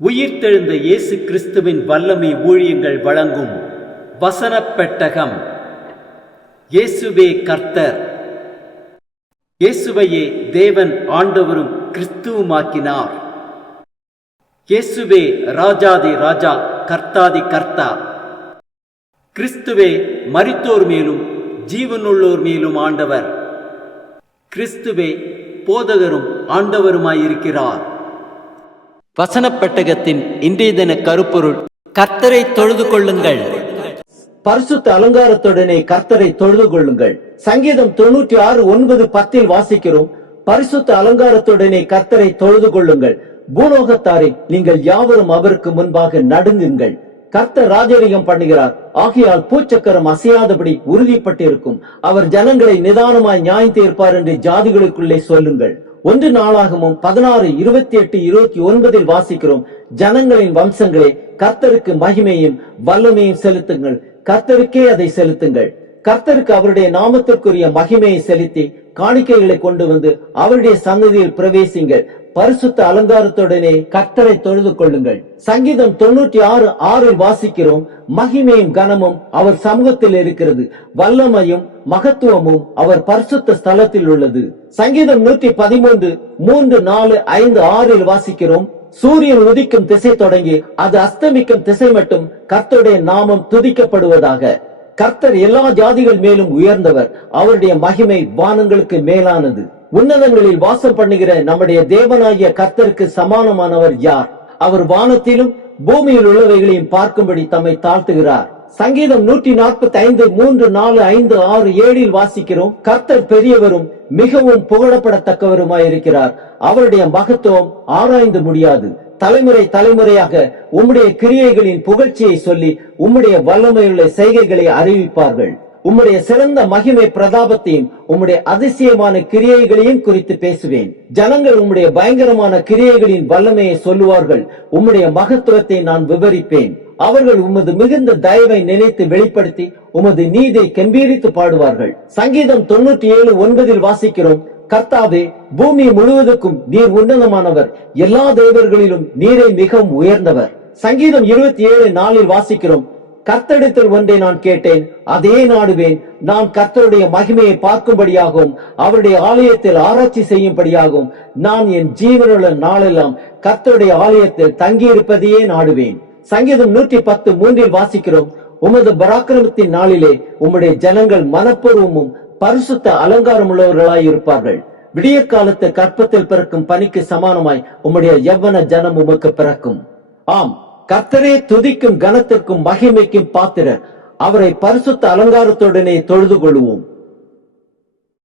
உயிர்த்தெழுந்த இயேசு கிறிஸ்துவின் வல்லமை ஊழியங்கள் வழங்கும் வசனப் பெட்டகம். இயேசுவே கர்த்தர். இயேசுவையே தேவன் ஆண்டவரும் கிறிஸ்துவுமாக்கினார். இயேசுவே ராஜாதி ராஜா, கர்த்தாதி கர்த்தா. கிறிஸ்துவே மரித்தோர் மேலும் ஜீவனுள்ளோர் மேலும் ஆண்டவர். கிறிஸ்துவே போதகரும் ஆண்டவருமாயிருக்கிறார். வசனப் பெட்டகத்தின் இன்றைய தின கருப்பொருள்: கர்த்தரை தொழுது கொள்ளுங்கள். பரிசுத்த அலங்காரத்துடனே கர்த்தரை தொழுது கொள்ளுங்கள். சங்கீதம் 96:9-10 வாசிக்கிறோம். பரிசுத்த அலங்காரத்துடனே கர்த்தரை தொழுது கொள்ளுங்கள். பூலோகத்தாரே, நீங்கள் யாவரும் அவருக்கு முன்பாக நடுங்குங்கள். கர்த்தர் ராஜரிகம் பண்ணுகிறார், ஆகையால் பூச்சக்கரம் அசையாதபடி உறுதிப்பட்டிருக்கும். அவர் ஜனங்களை நிதானமாய் நியாயம் தீர்ப்பார் என்று ஜாதிகளுக்குள்ளே சொல்லுங்கள். 1 நாளாகமும் 16:28-29 வாசிக்கிறோம். ஜனங்களின் வம்சங்களே, கர்த்தருக்கு மகிமையும் வல்லமையும் செலுத்துங்கள். கர்த்தருக்கே அதை செலுத்துங்கள். கர்த்தருக்கு அவருடைய நாமத்திற்குரிய மகிமையை செலுத்தி காணிக்கைகளை கொண்டு வந்து அவருடைய சன்னதியில் பிரவேசிங்கள். பரிசுத்த அலங்காரத்துடனே கர்த்தரை தொழுது கொள்ளுங்கள். சங்கீதம் 96:6 வாசிக்கிறோம். மகிமையும் கனமும் அவர் சமூகத்தில் இருக்கிறது, வல்லமையும் மகத்துவமும் அவர் பரிசுத்த ஸ்தலத்தில் உள்ளது. சங்கீதம் 113:3-4-5-6 வாசிக்கிறோம். சூரியன் உதிக்கும் திசை தொடங்கி அது அஸ்தமிக்கும் திசை மட்டும் கர்த்தருடைய நாமம் துதிக்கப்படுவதாக. கர்த்தர் எல்லா ஜாதிகள் மேலும் உயர்ந்தவர், அவருடைய மகிமை வானங்களுக்கு மேலானது. உன்னதங்களில் வாசம் பண்ணுகிற நம்முடைய தேவனாகிய கர்த்தருக்கு சமானமானவர் யார்? அவர் வானத்திலும் பூமியில் உள்ளவைகளையும் பார்க்கும்படி தம்மை தாழ்த்துகிறார். சங்கீதம் 145:3-4-5-6-7 வாசிக்கிறோம். கர்த்தர் பெரியவரும் மிகவும் புகழப்படத்தக்கவருமாயிருக்கிறார். அவருடைய மகத்துவம் ஆராய்ந்து முடியாது. தலைமுறை தலைமுறையாக உம்முடைய கிரியைகளின் புகழ்ச்சியை சொல்லி உம்முடைய வல்லமையுள்ள செய்கைகளை அறிவிப்பார்கள். உம்முடைய சிறந்த மகிமை பிரதாபத்தையும் உம்முடைய அதிசயமான கிரியைகளையும் குறித்து பேசுவேன். ஜனங்கள் உம்முடைய பயங்கரமான கிரியைகளின் வல்லமையை சொல்லுவார்கள். உம்முடைய மகத்துவத்தை நான் விவரிப்பேன். அவர்கள் உமது மிகுந்த தயவை நினைத்து வெளிப்படுத்தி உமது நீதியை கம்பீரித்து பாடுவார்கள். சங்கீதம் 97:9 வாசிக்கிறோம். கர்த்தாவே, பூமி முழுவதுக்கும் நீர் உன்னதமானவர், எல்லா தேவர்களிலும் நீரே மிகவும் உயர்ந்தவர். சங்கீதம் 27:4 வாசிக்கிறோம். கர்த்தரிடத்தில் ஒன்றை நான் கேட்டேன், அதே நாடுவேன். நான் கர்த்தருடைய மகிமையை பார்க்கும்படியாகவும் அவருடைய ஆலயத்தில் ஆராய்ச்சி செய்யும்படியாகவும் நான் என் ஜீவனுள்ள நாளெல்லாம் கர்த்தருடைய ஆலயத்தில் தங்கியிருப்பதையே நாடுவேன். சங்கீதம் 110:3 வாசிக்கிறோம். உமது பராக்கிரமத்தின் நாளிலே உம்முடைய ஜனங்கள் மனப்பூர்வமும் பரிசுத்த அலங்காரம் உள்ளவர்களாய் இருப்பார்கள். விடிய காலத்து கற்பத்தில் பிறக்கும் பனிக்கு சமானமாய் உம்முடைய யவ்வன ஜனம் உமக்கு பிறக்கும். ஆம், கர்த்தரே துதிக்கும் கனத்திற்கும் மகிமைக்கும் பாத்திரர். அவரை பரிசுத்த அலங்காரத்துடனே தொழுது கொள்வோம்.